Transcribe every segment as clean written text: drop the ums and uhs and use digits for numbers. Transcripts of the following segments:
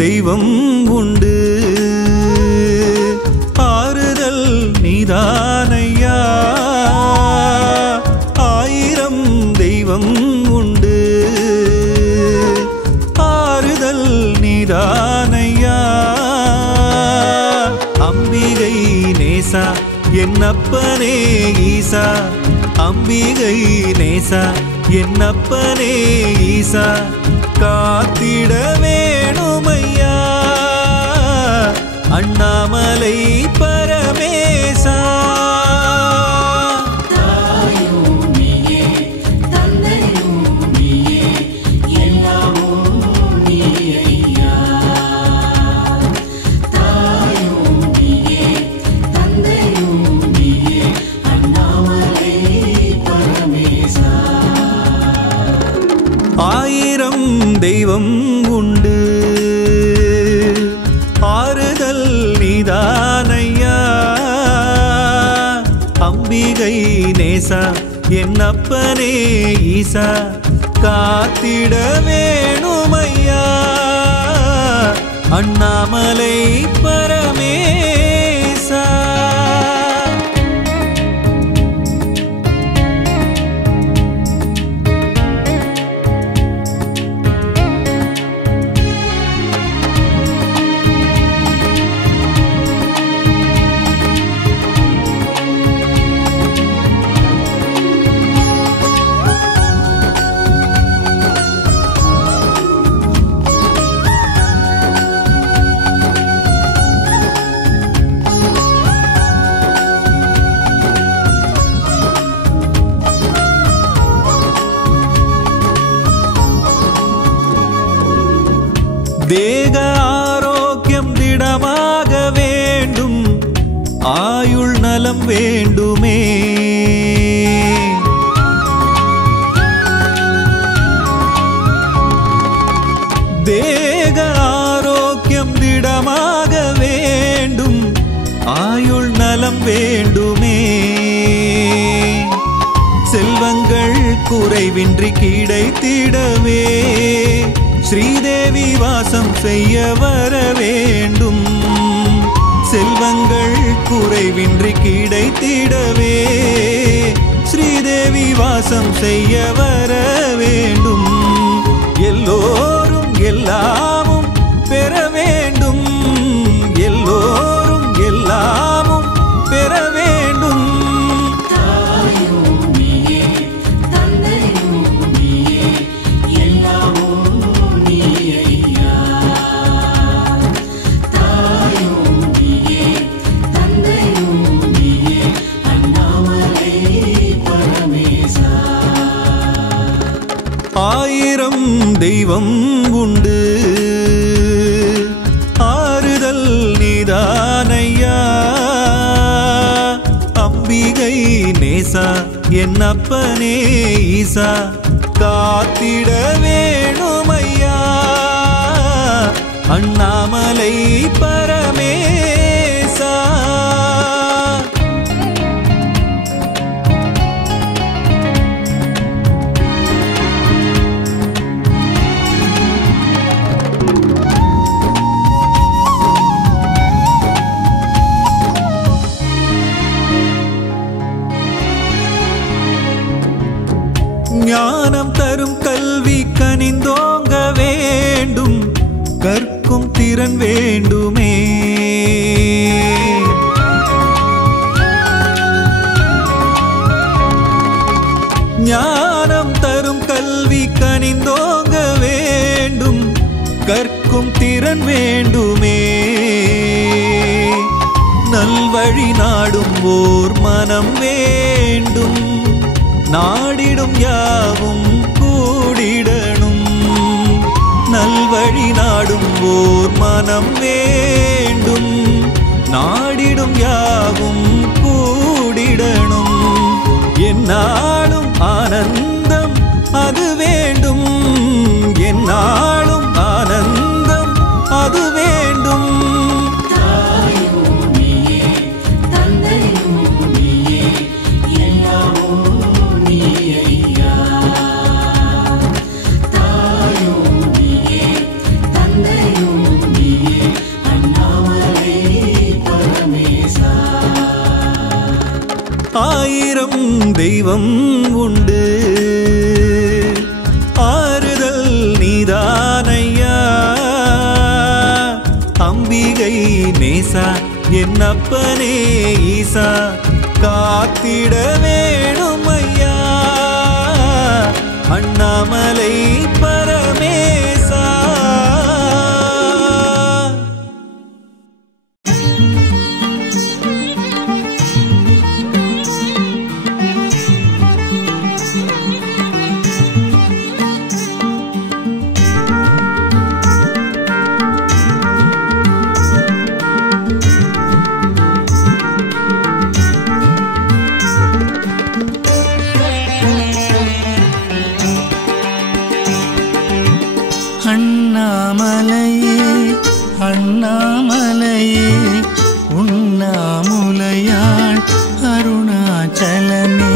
தெய்வம் உண்டு ஆறுதல் நீதானையா ஆயிரம் தெய்வம் உண்டு ஆறுதல் நீதானையா அம்பிகை நேசா என்னப்பனே ஈசா அம்பிகை நேசா என்னப்பனே ஈசா காத்திட வேணுமையா அண்ணாமலை பரமேசா ஆயிரம் தெய்வம் உண்டு ஆறுதல் நீதானையா அம்பிகை நேசா என்னப்பனே ஈசா காத்திட வேணுமையா அண்ணாமலை பரமேசா தேக ஆரோக்கியம் திடமாக வேண்டும் ஆயுள் நலம் வேண்டுமே தேக ஆரோக்கியம் திடமாக வேண்டும் ஆயுள் நலம் வேண்டுமே செல்வங்கள் குறைவின்றி கிடைத்திடவே ஸ்ரீதேவி வாசம் செய்ய வர வேண்டும் செல்வங்கள் குறைவின்றி கிடைத்திடவே ஸ்ரீதேவி வாசம் செய்ய வர வேண்டும் எல்லோரும் எல்லாமும் பெற வேண்டும் எல்லோரும் எல்லாமும் பெற வேண்டும் ஆயிரம் தெய்வம் உண்டு ஆறுதல் நீதானையா அம்பிகை நேசா என்னப்பனே ஈசா காத்திட வேணுமையா அண்ணாமலை பரமேசா ஞானம் தரும் கல்வி கனிந்தோங்க வேண்டும் கற்கும் திறன் வேண்டுமே ஞானம் தரும் கல்வி கனிந்தோங்க வேண்டும் கற்கும் திறன் வேண்டுமே நல்வழி நாடும் ஓர் மனம் வேண்டும் நாடிடும் யாவும் கூடிடணும் நல்வழி நாடும் ஓர் மனம் வேண்டும் நாடிடும் யாவும் கூடிடணும் என்னாலும் ஆனந்தம் அது வேண்டும் என்னாலும் ஆனந்தம் அது வேண்டும் தாயும் தெய்வம் உண்டு. ஆறுதல் நீதானையா அம்பிகை நேசா என் அப்பனே ஈசா காத்திட வேணும் ஐயா அண்ணாமலை பரமேசா. அண்ணாமலையே அண்ணாமலையே உண்ணாமுலையாள் அருணாச்சலனே.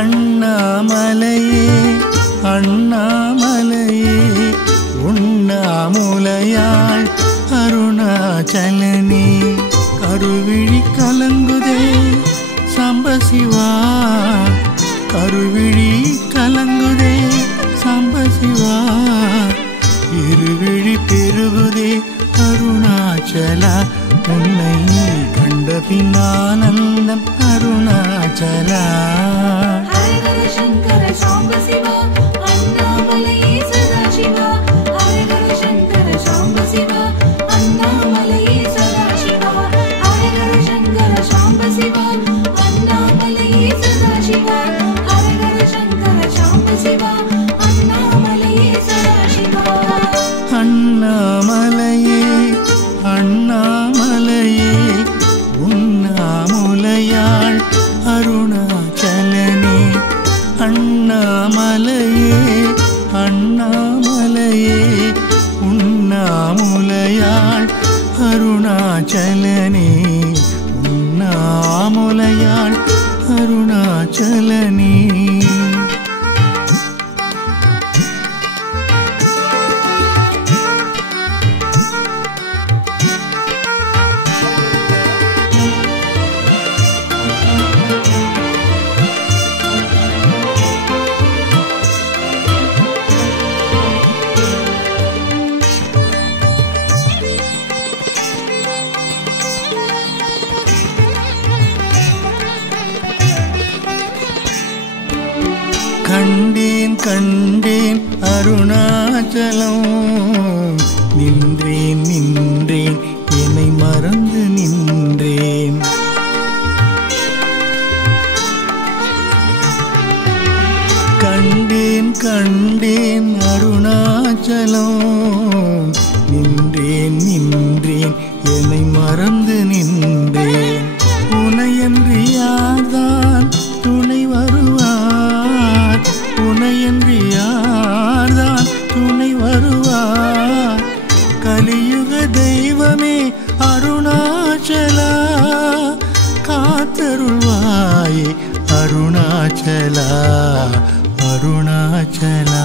அண்ணாமலையே அண்ணாமலையே உண்ணாமுலையாள் அருணாச்சலனே. கருவிழி கலங்குதே சம்பசிவா கருவிழி கலங்குதே சம்பசிவா. இருவிழி பெருகுதே அருணாச்சலா உன்னை கண்ட பின்னானந்தம் அருணாச்சலா. ஹரஹர சங்கர சாம்பசிவா அண்ணாமலையே சதாசிவா. ஹரஹர சங்கர சாம்பசிவா அண்ணாமலையே சதாசிவா. ஹரஹர சங்கர சாம்பசிவா அண்ணாமலையே சதாசிவா. ஹரஹர சங்கர சாம்பசிவா அண்ணாமலையே சதாசிவா. அண்ணாமலையே அண்ணாமலையே உண்ணாமுலையாள் அருணாச்சலனே. அண்ணாமலையே அண்ணாமலையே உண்ணாமுலையாள் அருணாச்சலனே. உண்ணாமுலையாள் அருணாச்சலனே. கண்டேன் கண்டேன் அருணாச்சலம் நின்றேன் நின்றேன் என்னை மறந்து நின்றேன். கண்டேன் கண்டேன் அருணாச்சலம் நின்றேன் நின்றேன் என்னை மறந்து நின்றேன். உனையன்று யார்தான் துணை வருவார் உனையன்று யார்தான் துணை வருவார். கலியுக தெய்வமே அருணாச்சலா காத்தருள்வாயே அருணாச்சலா அருணாச்சலா.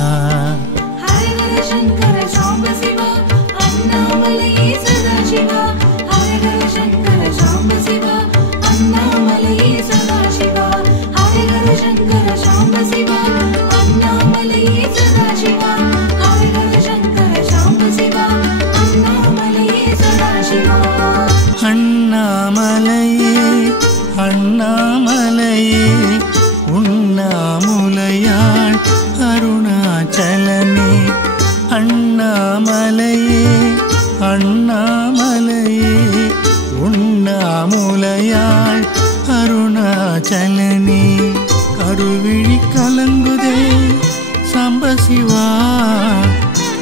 ஹரஹர சங்கர சாம்பசிவா அண்ணாமலையே சதாசிவா. ஹரஹர சங்கர சாம்பசிவா அண்ணாமலையே சதாசிவா. ஹரஹர சங்கர சாம்பசிவா அண்ணாமலையே சதாசிவா. ஹரஹர சங்கர சாம்பசிவா அண்ணாமலையே சதாசிவா. அண்ணாமலையே அண்ணாமலையே உண்ணாமுலையாள் அருணாச்சலனே. அண்ணாமலையே அண்ணாமலையே உண்ணாமுலையாள் அருணாச்சலனே. கருவிழி கலங்குதே சம்பசிவா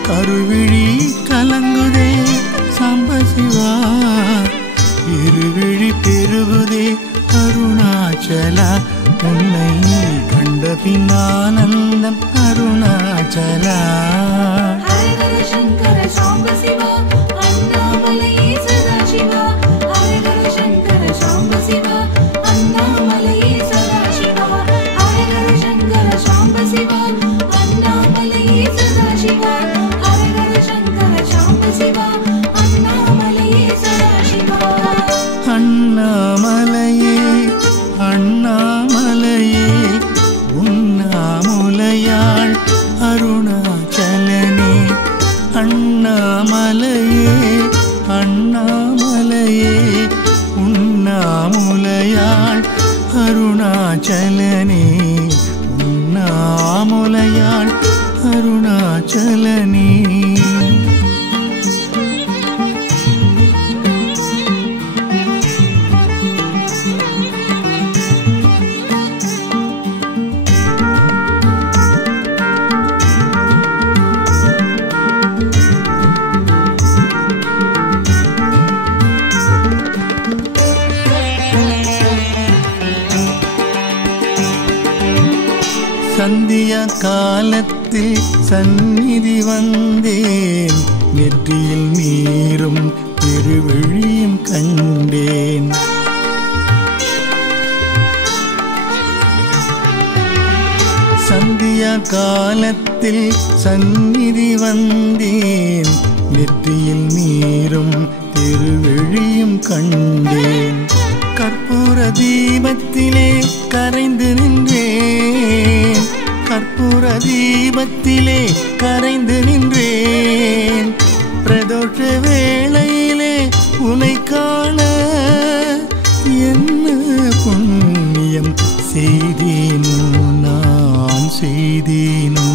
கருவிழி கலங்குதே சம்பசிவா. இருவிழி பெருகுதே அருணாச்சலா உன்னை கண்ட பின்னானந்தம் அருணாச்சலா. ஹரஹர சங்கர சாம்பசிவா அண்ணாமலையே சதாசிவா. ஹரஹர சங்கர சாம்பசிவா அண்ணாமலையே சதாசிவா. ஹரஹர சங்கர சாம்பசிவா அண்ணாமலையே சதாசிவா. ஹரஹர சங்கர சாம்பசிவா அண்ணாமலையே சதாசிவா. அண்ணாமலையே அண்ணாமலையே அருணாமலையாள் அருணாச்சலனே அண்ணாமலையே அண்ணாமலையே உண்ணாமுலையாள் அருணாச்சலனே உண்ணாமுலையாள் அருணாச்சலனே சந்தியா காலத்தில் சந்நிதி வந்தேன் நெற்றியில் நீரும் திருவிழியும் கண்டேன் சந்தியா காலத்தில் சந்நிதி வந்தேன் நெற்றியில் நீரும் திருவிழியும் கண்டேன் கற்பூர தீபத்திலே கரைந்து நின்றேன் கற்பூர தீபத்திலே கரைந்து நின்றேன் பிரதோஷ வேளையிலே உனை காண என்ன புண்ணியம் செய்தேனோ நான் செய்தேனோ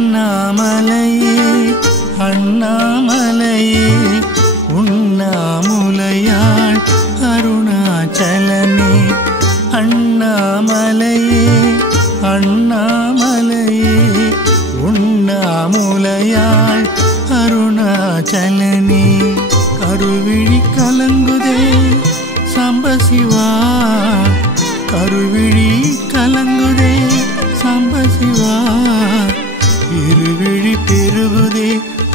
அண்ணாமலையே அண்ணாமலையே உண்ணாமுலையாள் அருணாச்சலனே அண்ணாமலையே அண்ணாமலையே உண்ணாமுலையாள் அருணாச்சலனே கருவிழி கலங்குதே சாம்பசிவா கருவிழி கலங்குதே சாம்பசிவா இருவிழி பெருகுதே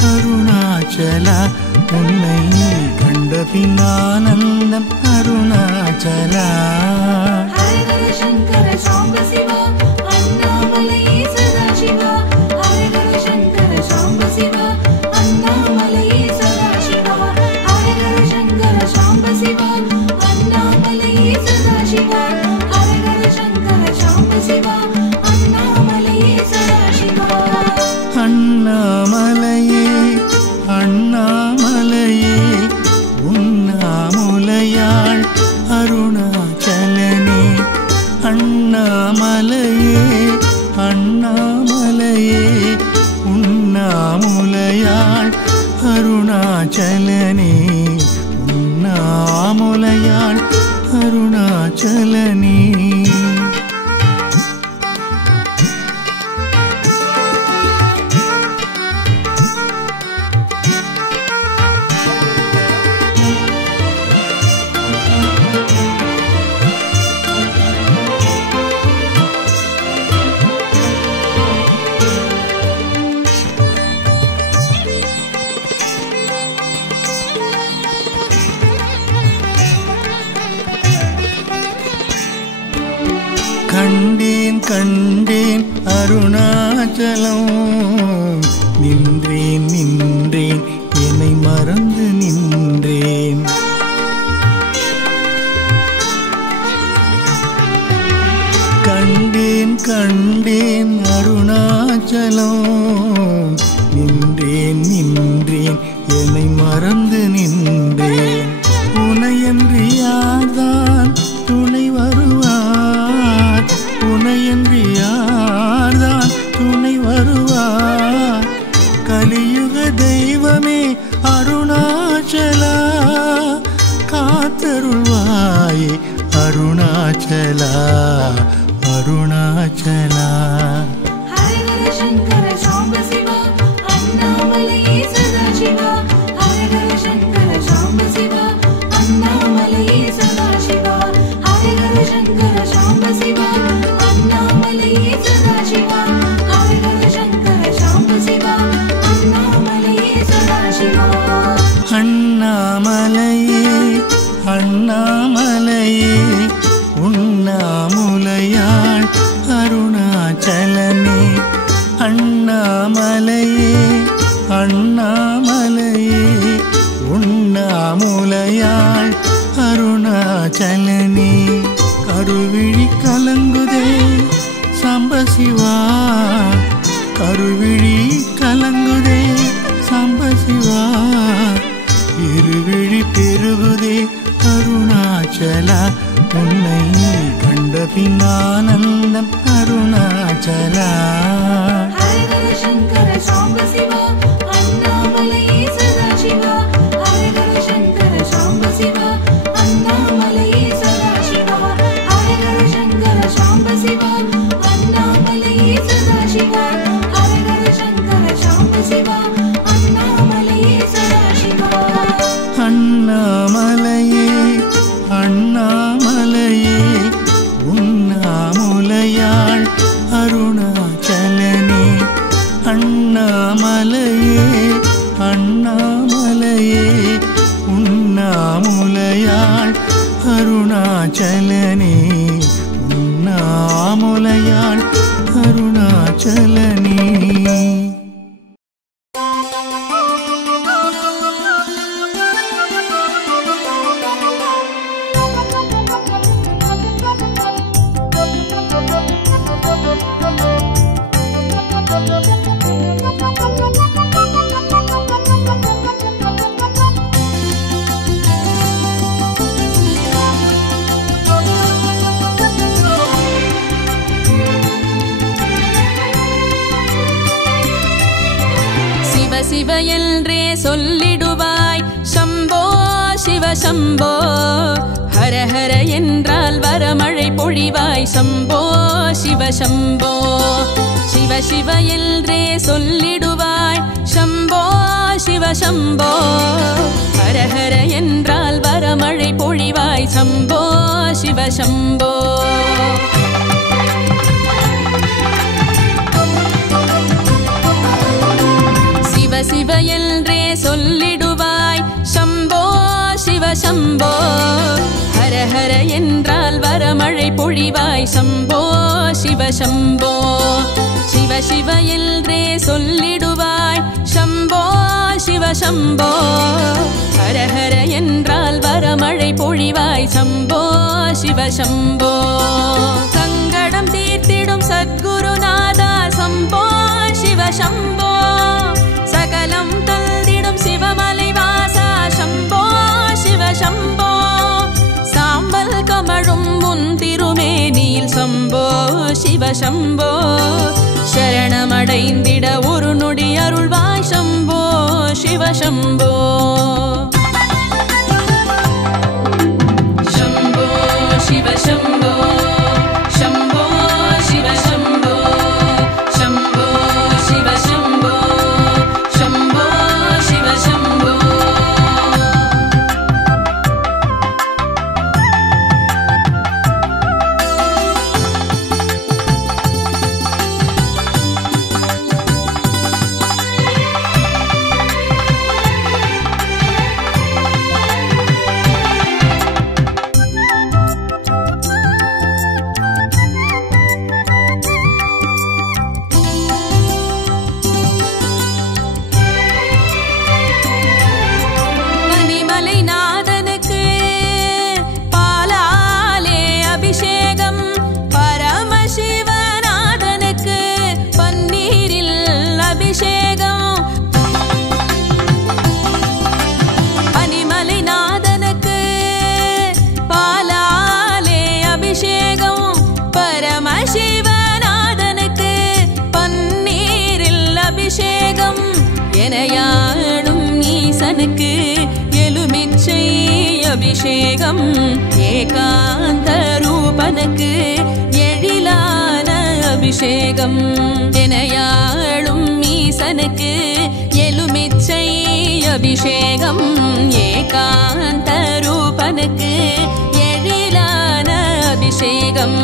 அருணாச்சலா உன்னை கண்ட பின்னானந்தம் அருணாச்சலா அண்ணாமலையே அண்ணாமலையே உண்ணாமுலையாள் அருணாச்சலனே அண்ணாமலையே அண்ணாமலையே உண்ணாமுலையாள் அருணாச்சலனே உண்ணாமுலையாள் அருணாச்சலனே கண்டேன் கண்டேன் அருணாச்சலம் நின்றேன் நின்றேன் என்னை மறந்து நின்றேன் கண்டேன் கண்டேன் அருணாச்சலம் நின்றேன் நின்றேன் என்னை மறந்து நின்றேன் உனையன்றி யார்தான் துணை வருவார் உனையன்றி யார்தான் துணை வருவார் கலியுக தெய்வமே அருணாச்சலா காத்தருள்வாயே அருணாச்சலா அருணாச்சலா அண்ணாமலையே அண்ணாமலை அருணாச்சலனே கருவிழி கலங்குதே சம்பசிவா கருவிழி கலங்குதே சம்பசிவா இருவிழி பெருகுதே அருணாச்சலா உன்னை கண்ட பின்னானந்தம் அருணாச்சலா ஹரஹர சங்கர சாம்ப சிவா அண்ணாமலையே சதாசிவா ஹரஹர சங்கர சாம்ப சிவா அண்ணாமலையே சதாசிவா ஹரஹர சங்கர சாம்ப சிவா அண்ணாமலையே சதாசிவா ஹரஹர சங்கர சாம்ப சிவா அண்ணாமலையே சதாசிவா அண்ணாமலையே அண்ணாமலையே உண்ணாமுலையாள் அருணாச்சலனே அண்ணாமலையே அண்ணாமலையே உண்ணாமுலையாள் அருணாச்சலனே உண்ணாமுலையாள் அருணாச்சலனே சிவ என்றே சொல்லிடுவாய் சம்போ சிவ சம்போ ஹர ஹர என்றால் வரமழை பொழிவாய் சம்போ சிவ சம்போ சிவ சிவ என்றே சொல்லிடுவாய் சம்போ சிவ சம்போ ஹர ஹர என்றால் வரமழை பொழிவாய் சம்போ சிவ சம்போ சிவ என்றே சொல்லிடுவாய் சம்போ சிவ சம்போ ஹர ஹர என்றால் வரமழை பொழிவாய் சம்போ சிவ சம்போ சிவ சிவ என்றே சொல்லிடுவாய் சம்போ சிவ சம்போ ஹர ஹர என்றால் வரமழை பொழிவாய் சம்போ சிவ சம்போ சங்கடம் தீர்த்திடும் சத்குருநாதா சம்போ சிவ சம்போ சகலம் தந்திடும் சிவமலை வாசா சம்போ சிவ சம்போ சாம்பல் கமழும் முன் திருமேனியில் சம்போ சிவ சம்போ சரணமடைந்திட ஒரு நொடி அருள்வாய் சம்போ சிவ சம்போ சம்போ சிவ சம்போ சம்போ சிவ சம்போ சம்போ சிவ சம்போ शम्भो शिव शम्भो அபிஷேகம் ஏகாந்த ரூபனுக்கு எழிலான அபிஷேகம் எனையாளும் ஈசனுக்கு எலுமிச்சை அபிஷேகம் ஏகாந்த ரூபனுக்கு எழிலான அபிஷேகம்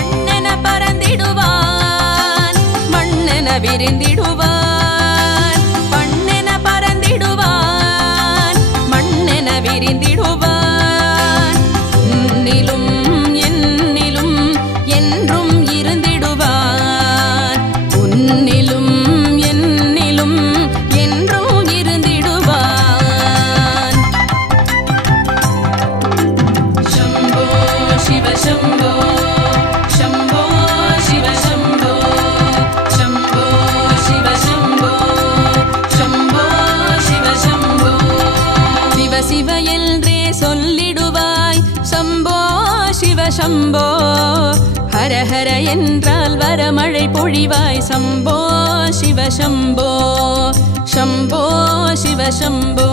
அண்ணன பறந்திடுவான் மண்ணென விரிந்திடுவான் பண்ணென பறந்திடுவான் மண்ணென விரிந்திடுவான் உன்னிலும் என்னிலும் என்றும் இருந்திடுவான் உன்னிலும் என்னிலும் என்றும் இருந்திடுவான் शम्भो சம்போ ஹர ஹர என்றால் வரமழை பொழிவாய் சம்போ சிவ சம்போ சம்போ சிவ சம்போ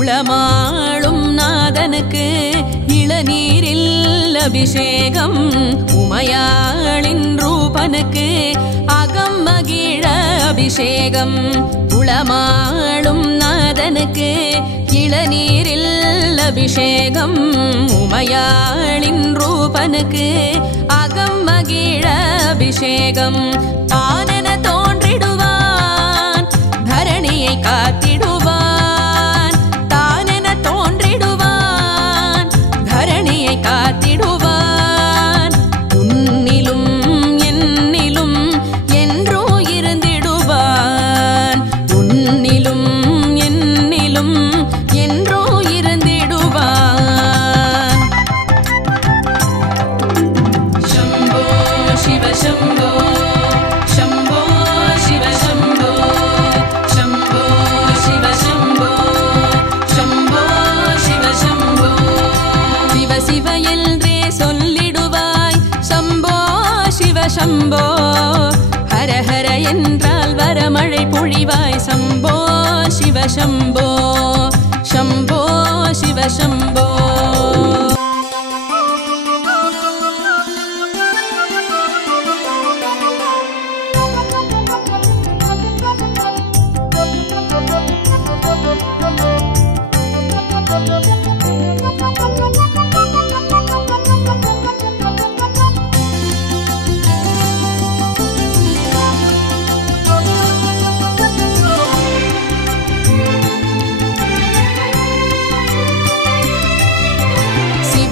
உளமாளும் நாதனுக்கு இளநீரில் அபிஷேகம் உமையாளின் ரூபனுக்கு அகம் மகிழ அபிஷேகம் உளமாளும் நாதனுக்கு இளநீரில் அபிஷேகம் உமையாளின் ரூபனுக்கு அகம் மகிழ அபிஷேகம் ஆனென தோன்றிடுவான் தரணியை காத்திடுவான் காத்திடுவான் உன்னிலும் என்னிலும் என்றோ இருந்திடுவான் உன்னிலும் என்னிலும் என்றோ இருந்திடுவான் சம்போ சிவ சம்போ சம்போ சிவ சம்போ சம்போ சிவ சம்போ சம்போ சிவ சம்போ சிவ சிவ என்றே சொல்லிடுவாய் சம்போ சிவ சம்போ ஹர ஹர என்றால் வரமழை பொழிவாய் சம்போ சிவ சம்போ சம்போ சிவ சம்போ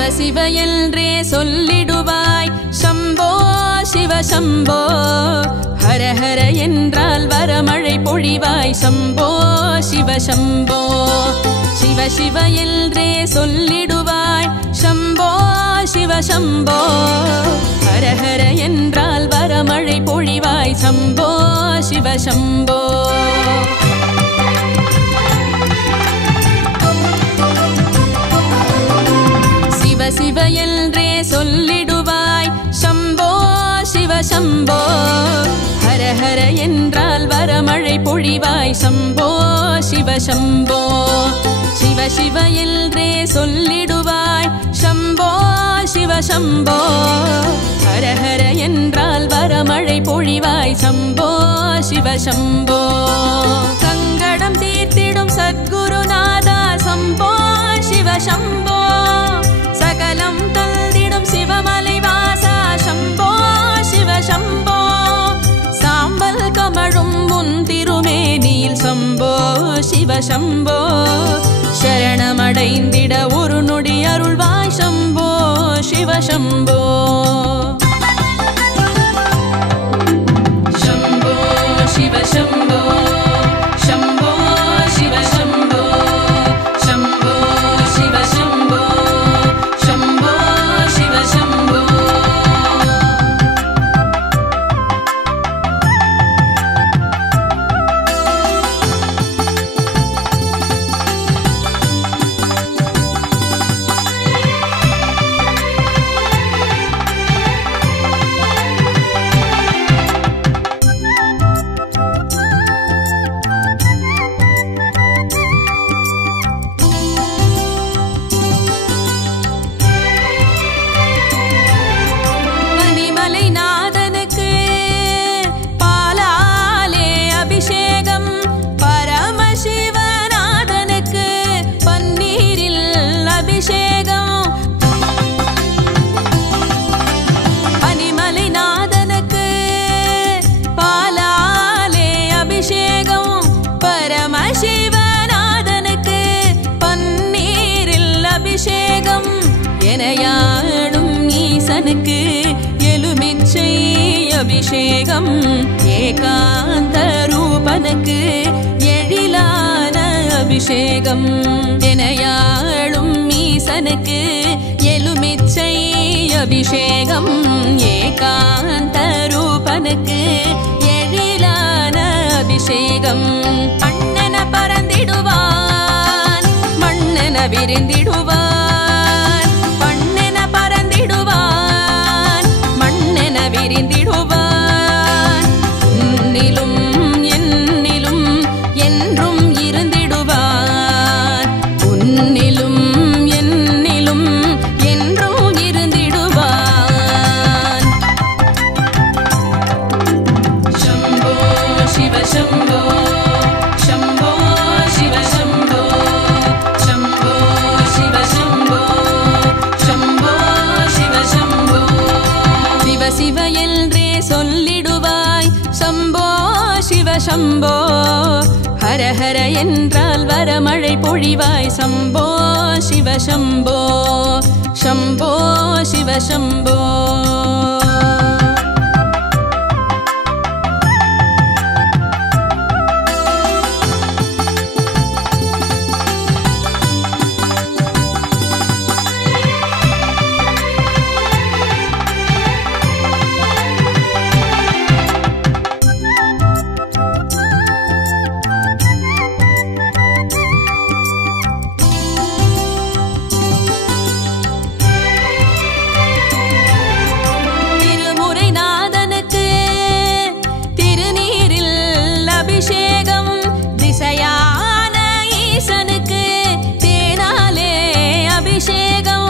சிவ என்றே சொல்லிடுவாய் சம்போ சிவ சம்போ ஹர ஹர என்றால் வரமழை பொழிவாய் சம்போ சிவ சம்போ சிவ சிவ என்றே சொல்லிடுவாய் சம்போ சிவ சம்போ ஹர ஹர என்றால் வரமழை பொழிவாய் சம்போ சிவ சம்போ சிவ என்றே சொல்லிடுவாய் சம்போ சிவ சம்போ ஹர ஹர என்றால் வரமழை பொழிவாய் சம்போ சிவ சம்போ சிவ சிவ என்றே சொல்லிடுவாய் சம்போ சிவ சம்போ ஹர ஹர என்றால் வரமழை பொழிவாய் சம்போ சிவ சம்போ சங்கடம் தீர்த்திடும் சத்குருநாதா சம்போ சிவ சம்போ சகலம் தந்திடும் சிவமலை வாசா சம்போ சிவ சம்போ சாம்பல் கமழும் உன் திருமேனியில் சம்போ சிவ சம்போ சரணமடைந்திட ஒரு நொடி அருள்வாய் சம்போ சிவ சம்போ சம்போ சிவ சம்போ சம்போ சிவ சம்போ சம்போ சிவ சம்போ சம்போ சிவ சம்போ எழுமிச்சை அபிஷேகம் ஏகாந்த ரூபனுக்கு எழிலான அபிஷேகம் எனையாளும் ஈசனுக்கு எழுமிச்சை அபிஷேகம் ஏகாந்த ரூபனுக்கு எழிலான அபிஷேகம் அண்ணன பறந்திடுவான் மண்ணென விரிந்திடுவான் பண்ணென பறந்திடுவான் மண்ணென விரிந்திடுவான் உன்னிலும் என்னிலும் என்றும் இருந்திடுவான் உன்னிலும் என்னிலும் என்றும் இருந்திடுவான் சம்போ சிவ சம்போ சம்போ சிவ சம்போ சம்போ சிவ சம்போ சம்போ சிவ சம்போ சிவ சிவ என்றே சொல்லிடுவாய் சம்போ சிவ சம்போ ஹர ஹர என்றால் வரமழை பொழிவாய் சம்போ சிவ சம்போ சம்போ சிவ சம்போ திருமுறைநாதனுக்கு திருநீரில் அபிஷேகம் திசையான ஈசனுக்கு தேனாலே அபிஷேகம்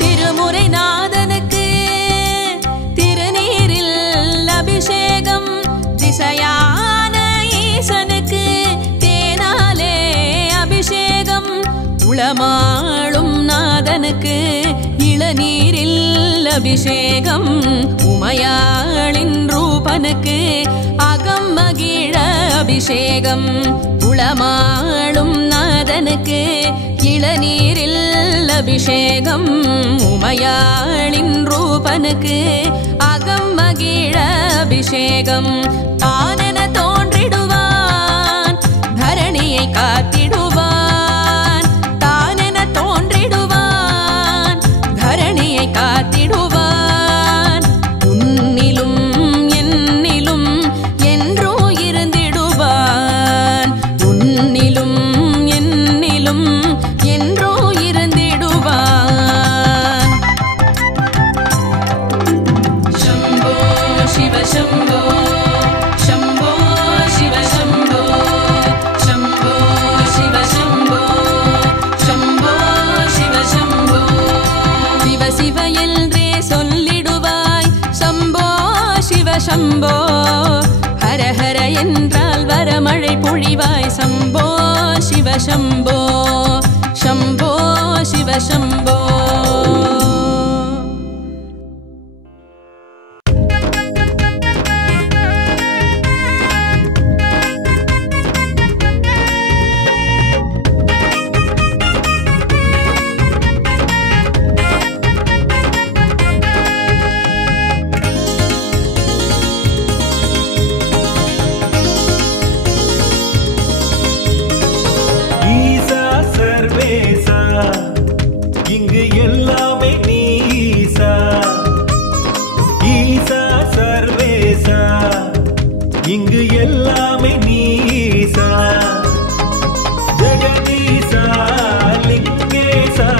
திருமுறைநாதனுக்கு திருநீரில் அபிஷேகம் திசையான ஈசனுக்கு தேனாலே அபிஷேகம் உளமாளும் நாதனுக்கு இளநீரில் அபிஷேகம் உமையாளின் ரூபனுக்கு அகம் மகிழ அபிஷேகம் உளமாளும் நாதனுக்கு இளநீரில் அபிஷேகம் உமையாளின் ரூபனுக்கு அகம் மகிழ அபிஷேகம் தானென தோன்றிடுவான் தரணியை காத்திடுவான் தானென தோன்றிடுவான் தரணியை காத்திடுவான் உன்னிலும் என்னிலும் என்றோ இருந்திடுவான் உன்னிலும் என்னிலும் என்றோ இருந்திடுவான் சம்போ சிவ சம்போ சம்போ சிவ சம்போ சம்போ சிவ சம்போ சம்போ சிவ சம்போ சிவ சிவ என்றே சொல்லிடுவாய் சம்போ சிவ சம்போ ஹர ஹர என்றால் வரமழை பொழிவாய் சம்போ சிவ சம்போ சம்போ சிவ சம்போ ஈசா சர்வேசா இங்கு எல்லாமே நீசா ஈசா சர்வேசா இங்கு எல்லாமே நீசா ஜெகதீசா லிங்கேசா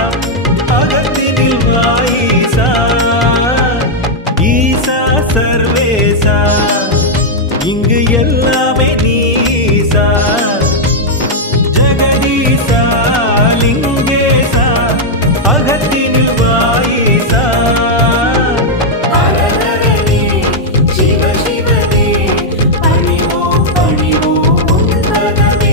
அகத்தினில் வாஈசா ஈசா சர்வேசா இங்கு எல்லாமே நீசா ஜெகதீசா லிங்கேசா அகத்தினில் வாஈசா அரரரனே சிவ சிவனே பணிவோ பணிவோ உன்பதமே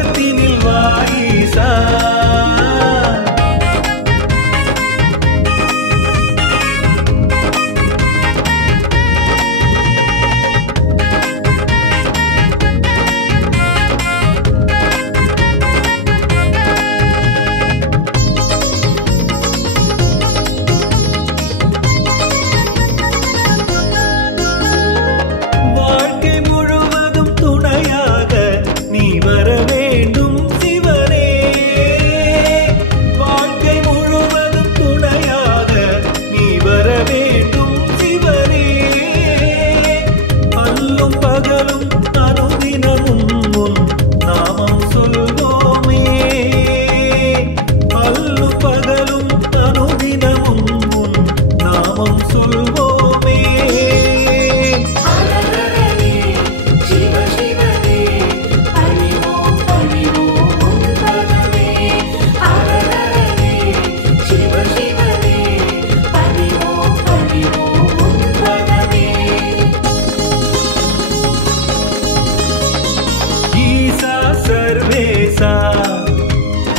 அகத்தினில் வாஈசா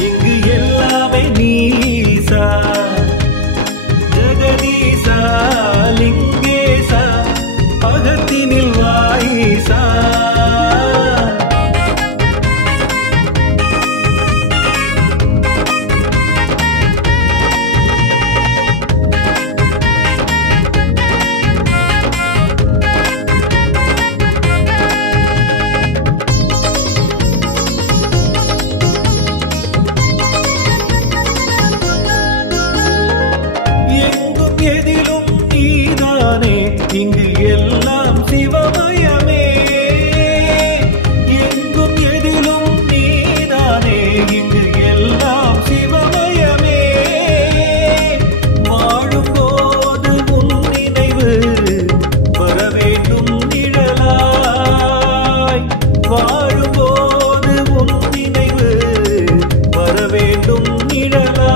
இங்கு எல்லாமே நீசா ஜெகதீசா லிங்கேசா அகத்தினில் வாஈசா இங்கு எல்லாம் சிவமயமே எங்கும் எதிலும் நீதானே இங்கு எல்லாம் சிவமயமே வாழும்போது உன் நினைவு வர வேண்டும் நிழலாய் வாழும்போது உன் நினைவு வர வேண்டும் நிழலாய்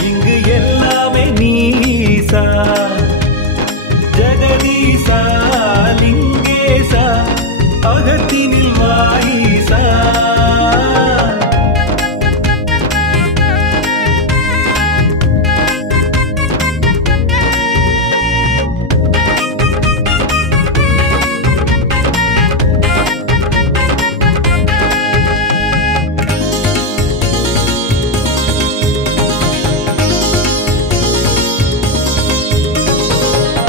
இங்கு எல்லாமே நீசா ஜெகதீசா லிங்கேசா அகத்தினில் வாஈசா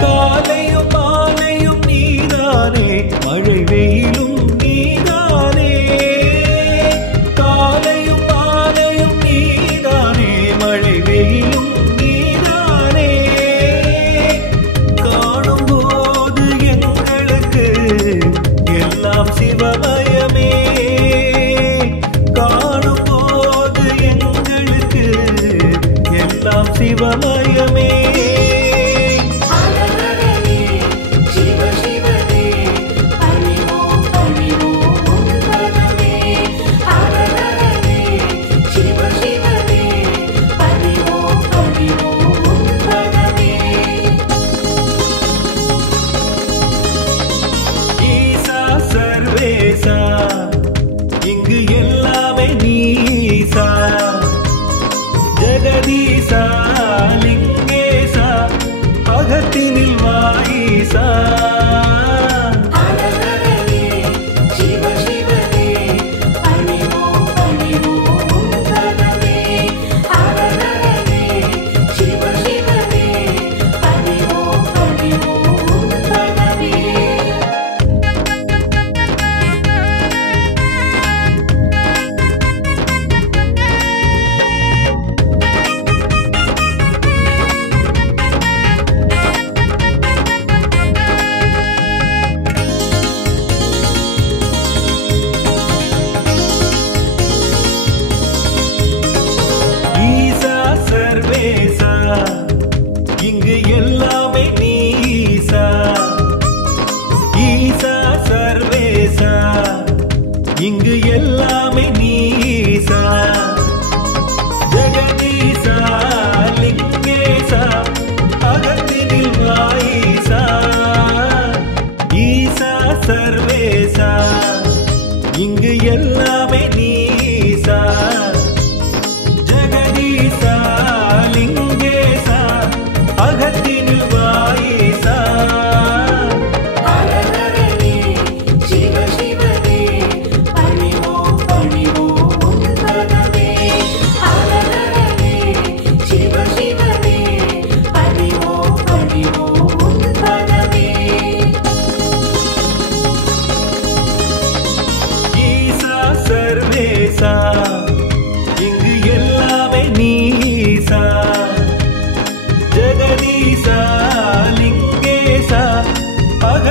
காலையும் மாலையும் நீதானே மழை வெயிலும் நீதானே காலையும் மாலையும் நீதானே மழை வெயிலும் நீதானே காணும்போது எங்களுக்கு எல்லாம் சிவமயமே காணும்போது எங்களுக்கு எல்லாம் சிவமயமே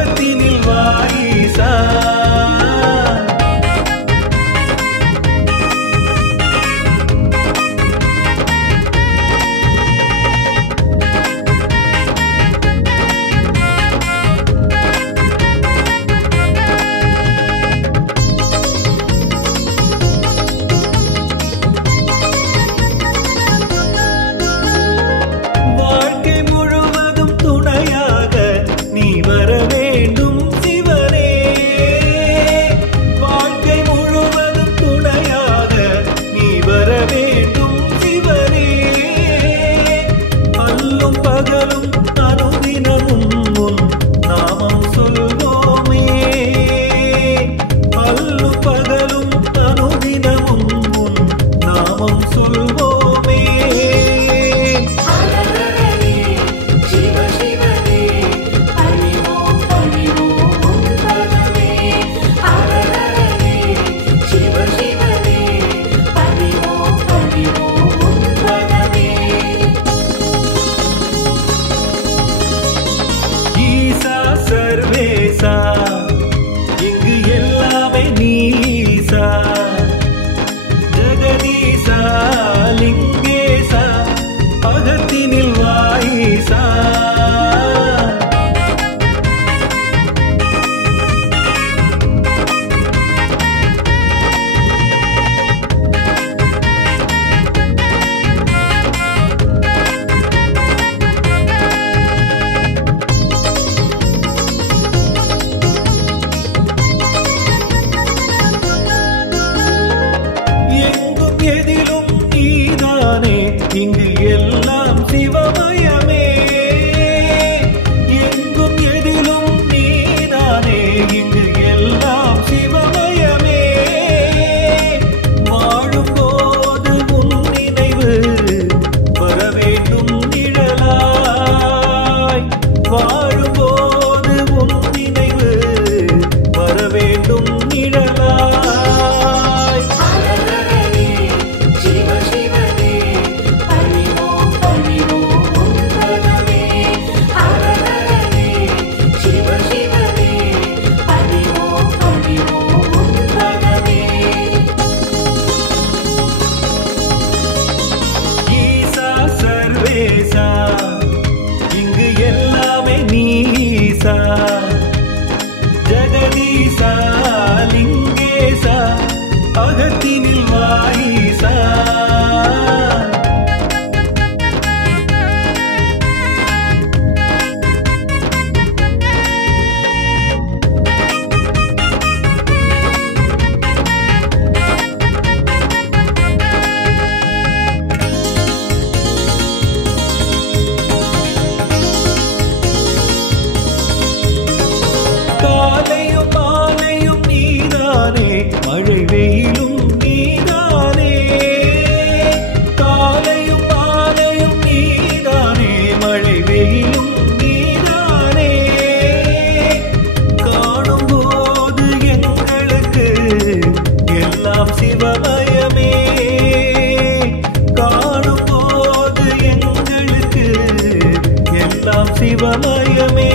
அகத்தினில் வாயிசா இங்கு எல்லாமே நீசா ஜெகதீசா லிங்கேசா அகத்தினில் வாயிசா இங்கு எல்லாம் சிவமயமே எங்கும் எதிலும் நீதானே இங்கு எல்லாம் சிவமயமே வாழும்போது உன் நினைவு வர வேண்டும் நிழலாய் வாழும்போது உன் நினைவு வர வேண்டும் நிழலாய் இங்கு எல்லாமே நீசா ஜெகதீசா லிங்கேசா அகத்தினில் வாயிசா காலையும் மாலையும் நீதானே மழை வெயிலும் நீதானே காலையும் மாலையும் நீதானே மழை வெயிலும் நீதானே காணும்போது எங்களுக்கு எல்லாம் சிவமயமே காணும்போது எங்களுக்கு எல்லாம் சிவமயமே